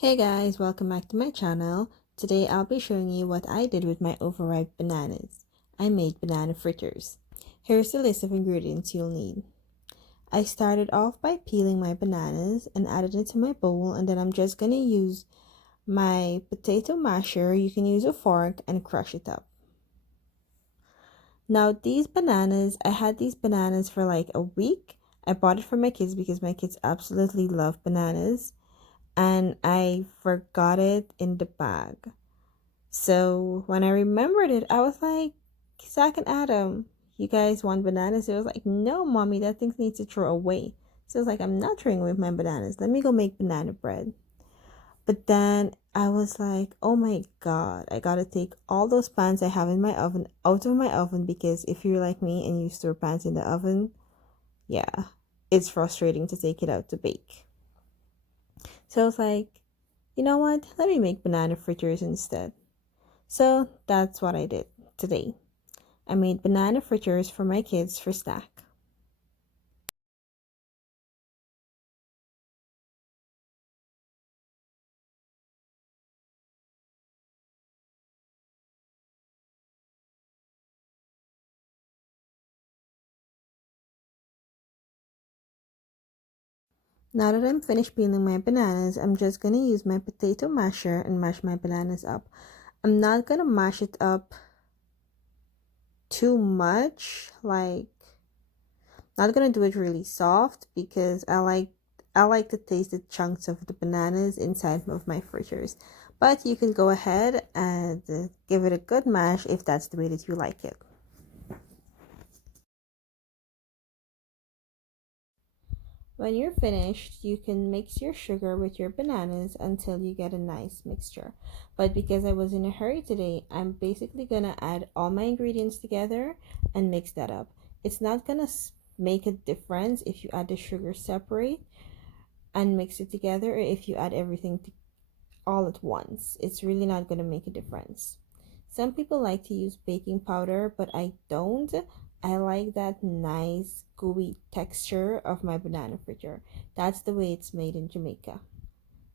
Hey guys, welcome back to my channel. Today I'll be showing you what I did with my overripe bananas. I made banana fritters. Here's the list of ingredients you'll need. I started off by peeling my bananas and added it to my bowl, and then I'm just going to use my potato masher. You can use a fork and crush it up. Now these bananas, I had these bananas for like a week. I bought it for my kids because my kids absolutely love bananas, and I forgot it in the bag. So when I remembered it, I was like, Zach and Adam, you guys want bananas? It was like, no, mommy, that thing needs to throw away. So I was like, I'm not throwing away my bananas. Let me go make banana bread. But then I was like, oh my God, I gotta take all those pans I have in my oven out of my oven, because if you're like me and you store pans in the oven, yeah, it's frustrating to take it out to bake. So I was like, you know what? Let me make banana fritters instead. So that's what I did today. I made banana fritters for my kids for snack. Now that I'm finished peeling my bananas, I'm just going to use my potato masher and mash my bananas up. I'm not going to mash it up too much, like not going to do it really soft, because I like to taste the chunks of the bananas inside of my fritters. But you can go ahead and give it a good mash if that's the way that you like it. When you're finished, you can mix your sugar with your bananas until you get a nice mixture. But because I was in a hurry today, I'm basically gonna add all my ingredients together and mix that up. It's not gonna make a difference if you add the sugar separate and mix it together, or if you add everything all at once. It's really not gonna make a difference. Some people like to use baking powder, but I don't. I like that nice gooey texture of my banana fritter. That's the way it's made in Jamaica,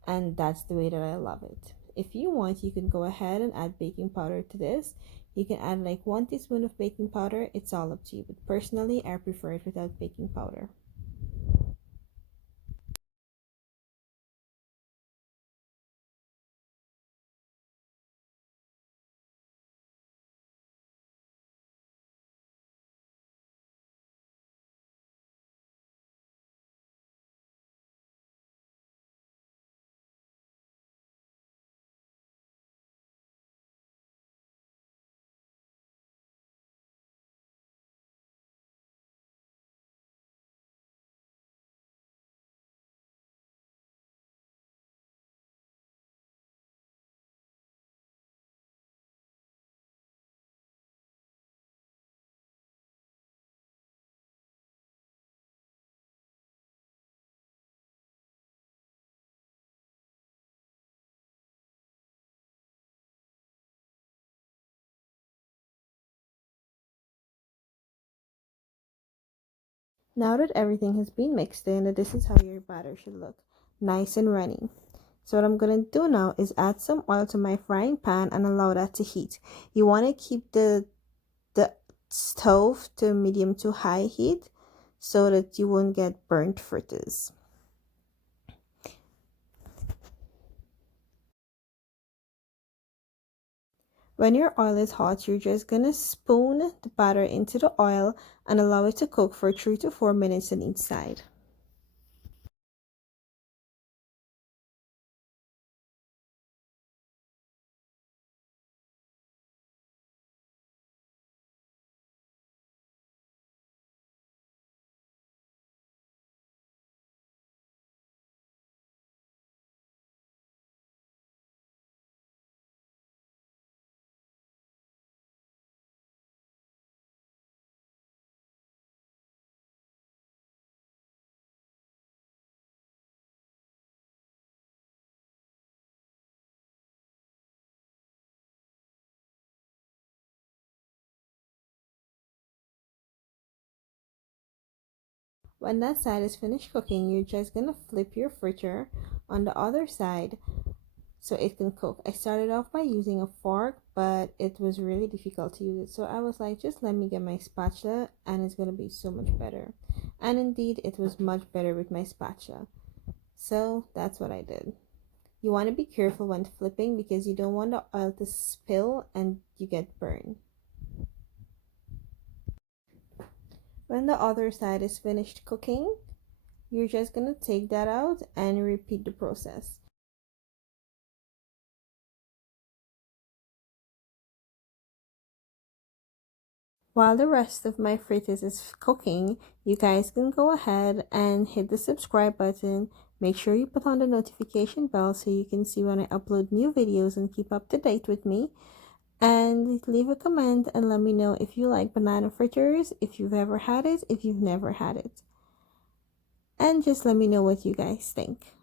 and that's the way that I love it. If you want, you can go ahead and add baking powder to this. You can add like 1 teaspoon of baking powder. It's all up to you, but personally, I prefer it without baking powder. Now that everything has been mixed in, this is how your batter should look. Nice and runny. So what I'm going to do now is add some oil to my frying pan and allow that to heat. You want to keep the stove to medium to high heat so that you won't get burnt fritters. When your oil is hot, you're just going to spoon the batter into the oil and allow it to cook for 3 to 4 minutes on each side. When that side is finished cooking, you're just going to flip your fritter on the other side so it can cook. I started off by using a fork, but it was really difficult to use it. So I was like, just let me get my spatula and it's going to be so much better. And indeed, it was much better with my spatula. So that's what I did. You want to be careful when flipping because you don't want the oil to spill and you get burned. When the other side is finished cooking, you're just going to take that out and repeat the process. While the rest of my fritters is cooking, you guys can go ahead and hit the subscribe button. Make sure you put on the notification bell so you can see when I upload new videos and keep up to date with me. And leave a comment and let me know if you like banana fritters, if you've ever had it, if you've never had it. And just let me know what you guys think.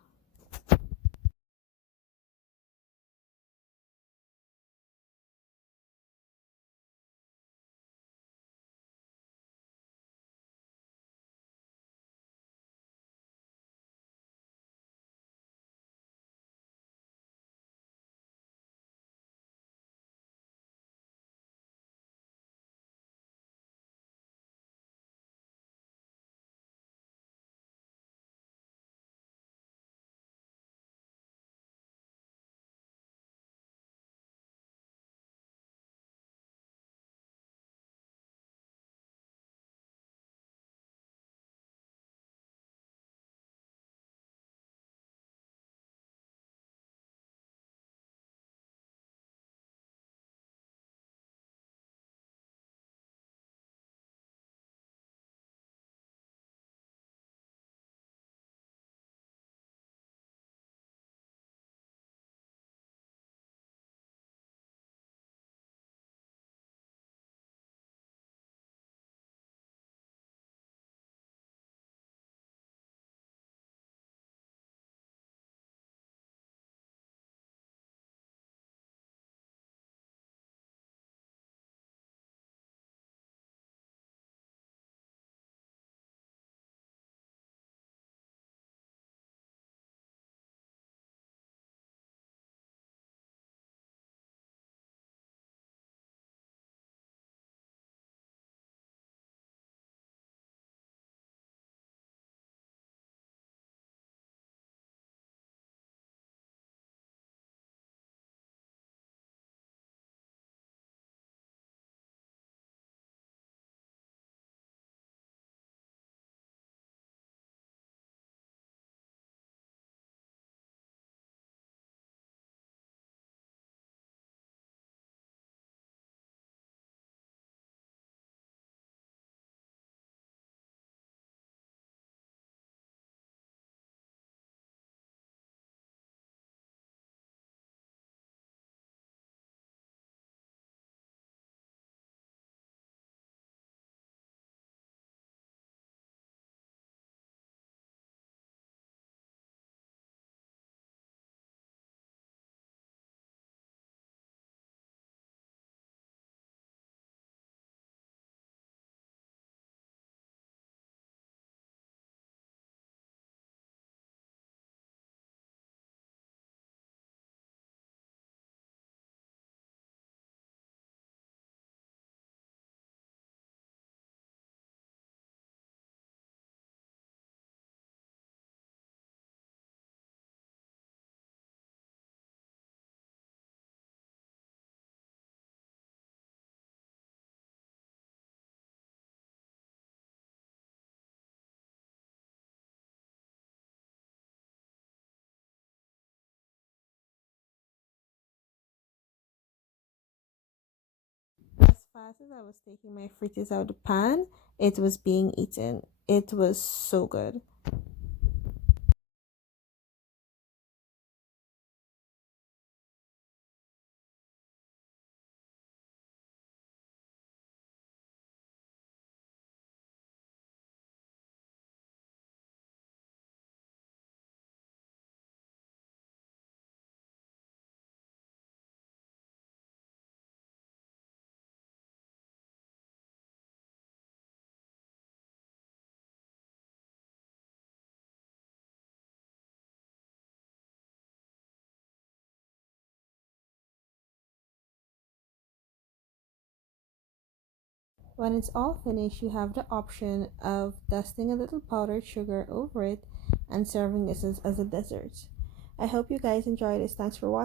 As fast as I was taking my fritters out of the pan, it was being eaten. It was so good. When it's all finished, you have the option of dusting a little powdered sugar over it and serving this as a dessert. I hope you guys enjoy this. Thanks for watching.